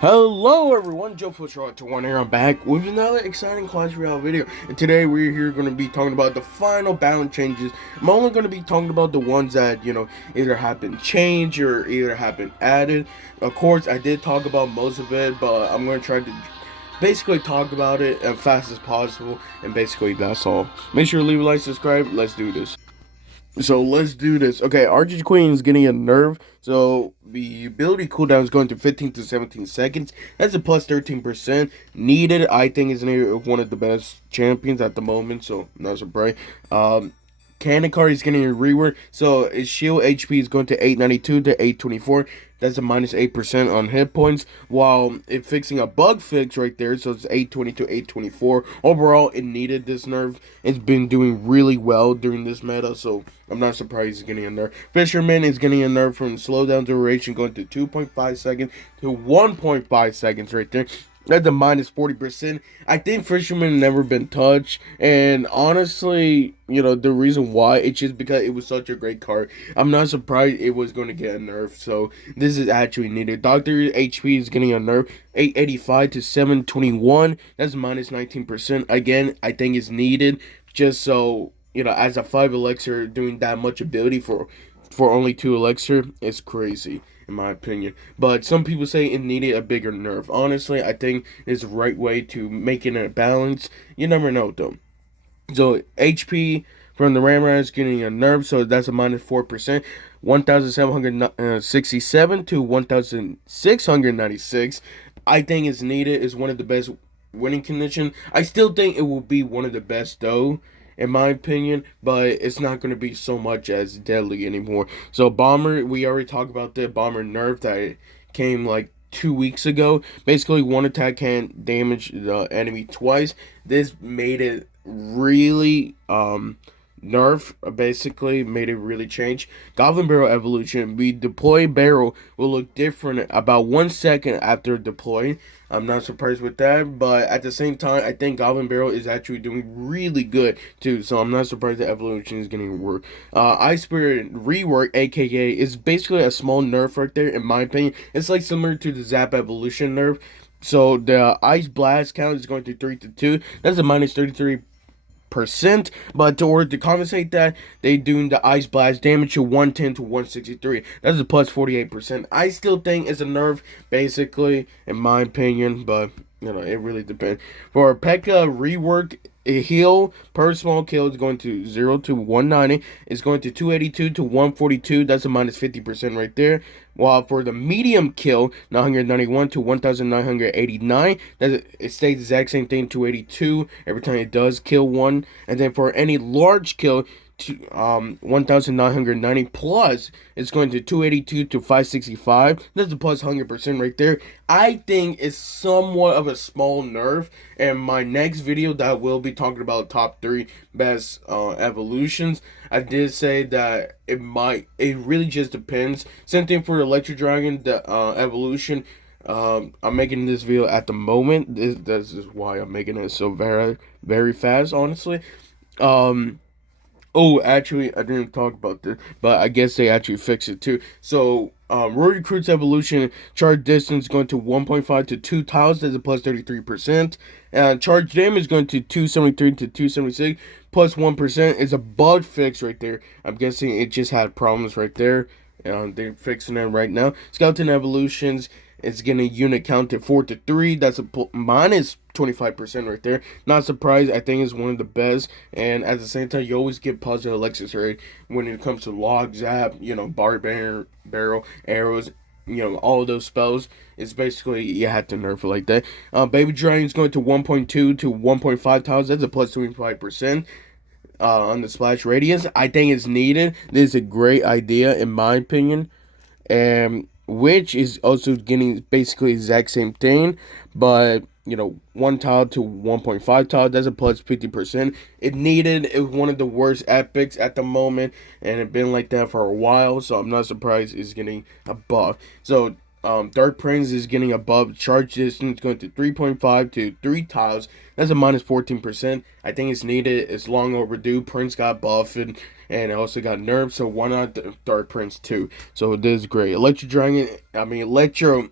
Hello everyone, Joe Fletcher one here. I'm back with another exciting Clash Royale video, and today we're here going to be talking about the final balance changes. I'm only going to be talking about the ones that either have been changed or either have been added. Of course, I did talk about most of it, but I'm going to try to basically talk about it as fast as possible, and basically that's all. Make sure to leave a like, subscribe. Let's do this. So let's do this. Okay, RG Queen is getting a nerve. So the ability cooldown is going to 15 to 17 seconds. That's a plus 13%. Needed, I think, is one of the best champions at the moment. So not surprised. Cannon card is getting a rework. So his shield HP is going to 892 to 824. That's a minus 8% on hit points, while it fixing a bug fix right there, so it's 820 to 824. Overall, it needed this nerf. It's been doing really well during this meta, so I'm not surprised he's getting a nerf. Fisherman is getting a nerf from slowdown duration going to 2.5 seconds to 1.5 seconds right there. That's a minus 40%. I think Fisherman never been touched. And honestly, the reason why, it's just because it was such a great card. I'm not surprised it was going to get a nerf. So this is actually needed. Dr. HP is getting a nerf. 885 to 721. That's minus 19%. Again, I think it's needed. Just so, as a 5 elixir, doing that much ability for only 2 elixir is crazy, in my opinion. But some people say it needed a bigger nerf. Honestly, I think it's the right way to make it a balance. You never know, though. So HP from the Ramrod is getting a nerf, so that's a minus 4%. 1,767 to 1,696. I think it's needed. It's one of the best winning condition. I still think it will be one of the best, though, in my opinion, but it's not going to be so much as deadly anymore. So Bomber, we already talked about the Bomber nerf that came like 2 weeks ago. Basically, one attack can damage the enemy twice. This made it really nerf, basically made it really change. Goblin Barrel evolution. We deploy barrel will look different about 1 second after deploying. I'm not surprised with that, but at the same time, I think Goblin Barrel is actually doing really good too. So I'm not surprised the evolution is getting work. Ice Spirit rework, aka, is basically a small nerf right there. In my opinion, it's like similar to the Zap evolution nerf. So the Ice Blast count is going to 3 to 2. That's a minus 33%, but to order to compensate that, they doing the Ice Blast damage to 110 to 163. That's a plus 48%. I still think it's a nerf, basically, in my opinion, but it really depends. For P.E.K.K.A. rework, a heal per small kill is going to 0 to 190. It's going to 282 to 142. That's a minus 50% right there. While for the medium kill, 991 to 1989, it stays the exact same thing, 282 every time it does kill one. And then for any large kill, to 1990 plus, it's going to 282 to 565. That's a plus 100% right there. I think it's somewhat of a small nerf, and my next video that will be talking about top 3 best evolutions, I did say that it really just depends. Same thing for Electro Dragon, the evolution. I'm making this video at the moment. This is why I'm making it so very, very fast, honestly. Oh, actually, I didn't talk about this, but I guess they actually fixed it too. So, Royal Recruit's evolution charge distance going to 1.5 to 2 tiles. That's a plus 33%. Charge damage going to 273 to 276 plus 1%. Is a bug fix right there. I'm guessing it just had problems right there. They're fixing it right now. Skeleton evolutions. It's getting a unit count to 4 to 3. That's a minus 25% right there. Not surprised. I think it's one of the best. And at the same time, you always get positive Alexis rate when it comes to log, zap, bar, barrel, arrows, all of those spells. It's basically, you had to nerf it like that. Baby Dragon's going to 1.2 to 1.5 tiles. That's a plus 25%. On the splash radius, I think it's needed. This is a great idea, in my opinion. And which is also getting basically the exact same thing, but 1 tile to 1.5 tile, that's a plus 50%. It was one of the worst epics at the moment, and it's been like that for a while, so I'm not surprised it's getting a buff. So Dark Prince is getting above charge distance, going to 3.5 to 3 tiles. That's a minus 14%. I think it's needed. It's long overdue. Prince got buffed and also got nerfed, so why not Dark Prince too? So this is great. Electro Dragon, Electro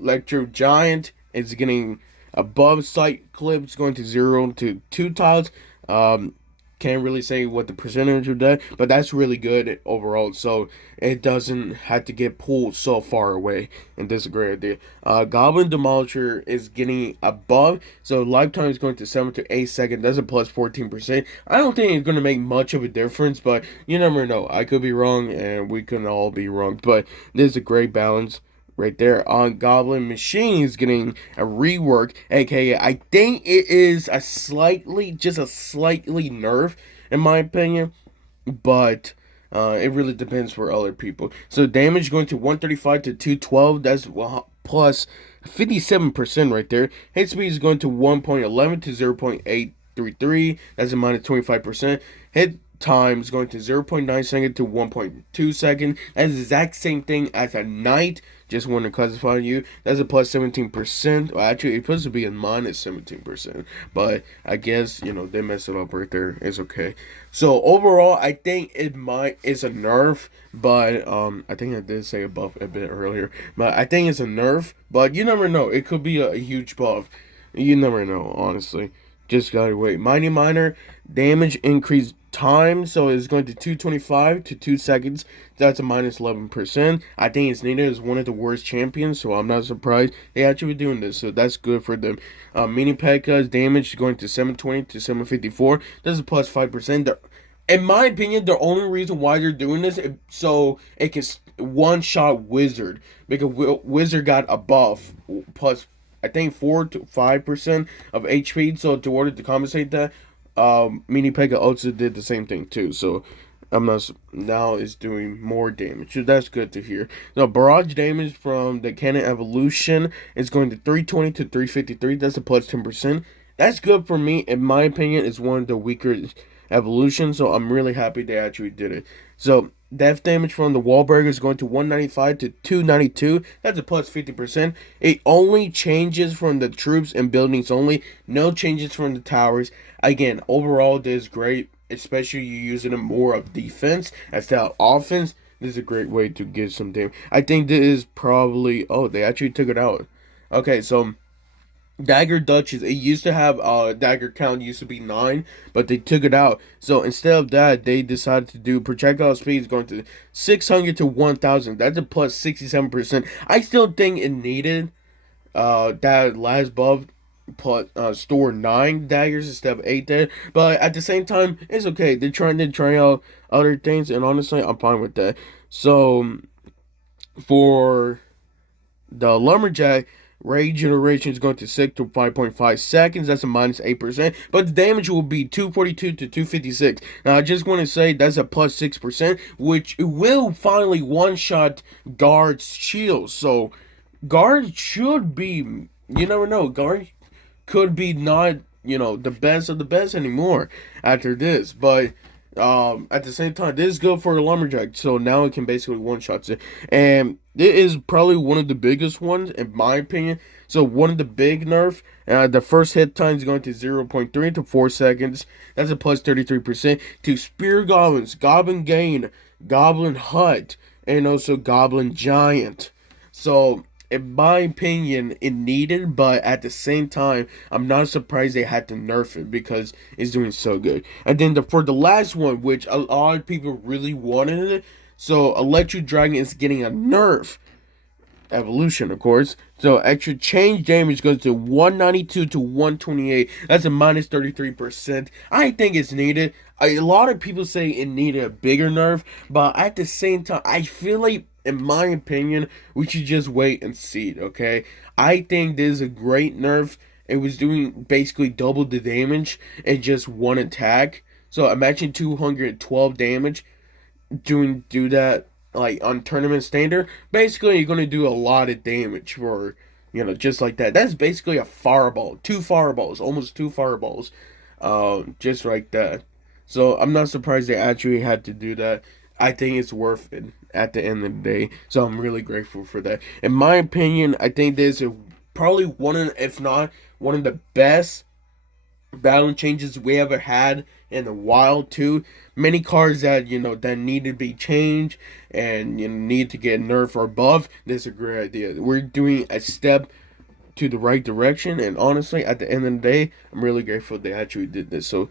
Electro Giant is getting above sight clips, going to 0 to 2 tiles. Um, can't really say what the percentage of that, but that's really good overall. So it doesn't have to get pulled so far away, and this is a great idea. Goblin Demolisher is getting above, so lifetime is going to 7 to 8 seconds. That's a plus 14%. I don't think it's going to make much of a difference, but you never know. I could be wrong, and we can all be wrong. But this is a great balance right there. On Goblin Machine is getting a rework, aka I think it is just a slightly nerf in my opinion, but it really depends for other people. So damage going to 135 to 212. That's plus 57% right there. Hit speed is going to 1.11 to 0.833. That's a minus 25%. Hit time is going to 0.9 second to 1.2 second. That's the exact same thing as a knight. Just want to classify you. That's a plus 17%. Well, actually, it's supposed to be a minus 17%. But I guess, they messed it up right there. It's okay. So overall, I think it's a nerf. But I think I did say buff a bit earlier. But I think it's a nerf. But you never know. It could be a huge buff. You never know, honestly. Just gotta wait. Mighty Miner damage increase time, so it's going to 225 to 2 seconds. That's a minus 11%. I think it's needed as one of the worst champions, so I'm not surprised they actually doing this. So that's good for them. Mini P.E.K.K.'s damage is going to 720 to 754. That's a plus 5%. In my opinion, the only reason why they're doing this is so it can one-shot Wizard, because Wizard got a buff plus I think 4 to 5% of HP. So in order to compensate that, Mini P.E.K.K.A also did the same thing too. So I'm not now it's doing more damage. So that's good to hear. So barrage damage from the Cannon Evolution is going to 320 to 353. That's a plus 10%. That's good for me. In my opinion, it's one of the weaker evolutions. So I'm really happy they actually did it. So death damage from the Wahlberg is going to 195 to 292. That's a plus 50%. It only changes from the troops and buildings only. No changes from the towers. Again, overall, this is great. Especially you using it more of defense as to offense. This is a great way to get some damage. I think this is probably... Oh, they actually took it out. Okay, so... Dagger Duchess, it used to have dagger count used to be 9, but they took it out. So instead of that, they decided to do projectile speed is going to 600 to 1000. That's a plus 67%. I still think it needed that last buff plus store 9 daggers instead of 8 there. But at the same time, it's okay. They're trying to try out other things, and honestly, I'm fine with that. So for the Lumberjack, rage generation is going to 6 to 5.5 seconds. That's a minus 8%. But the damage will be 242 to 256. Now, I just want to say that's a plus 6%, which will finally one-shot guards' shields. So, guards should be, you never know, guards could be not, the best of the best anymore after this. But at the same time, this is good for a Lumberjack, so now it can basically one-shot it. And it is probably one of the biggest ones, in my opinion. So one of the big nerf, the first hit time is going to 0.3 to 4 seconds. That's a plus 33%. To Spear Goblins, Goblin Gain, Goblin Hut, and also Goblin Giant. So in my opinion, it needed, but at the same time, I'm not surprised they had to nerf it because it's doing so good. And then for the last one, which a lot of people really wanted it, so Electro Dragon is getting a nerf. Evolution, of course. So extra change damage goes to 192 to 128. That's a minus 33%. I think it's needed. A lot of people say it needed a bigger nerf, but at the same time, I feel like, in my opinion, we should just wait and see it, okay? I think this is a great nerf. It was doing basically double the damage in just one attack. So imagine 212 damage do that like on tournament standard. Basically, you're gonna do a lot of damage for just like that. That's basically a fireball, 2 fireballs, almost 2 fireballs, just like that. So I'm not surprised they actually had to do that. I think it's worth it at the end of the day. So I'm really grateful for that. In my opinion, I think this is probably one of, if not one of the best balance changes we ever had in a while too. Many cars that that need to be changed and need to get nerf or buff. This is a great idea. We're doing a step to the right direction, and honestly, at the end of the day, I'm really grateful they actually did this. So,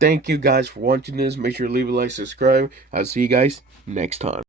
thank you guys for watching this. Make sure to leave a like, subscribe. I'll see you guys next time.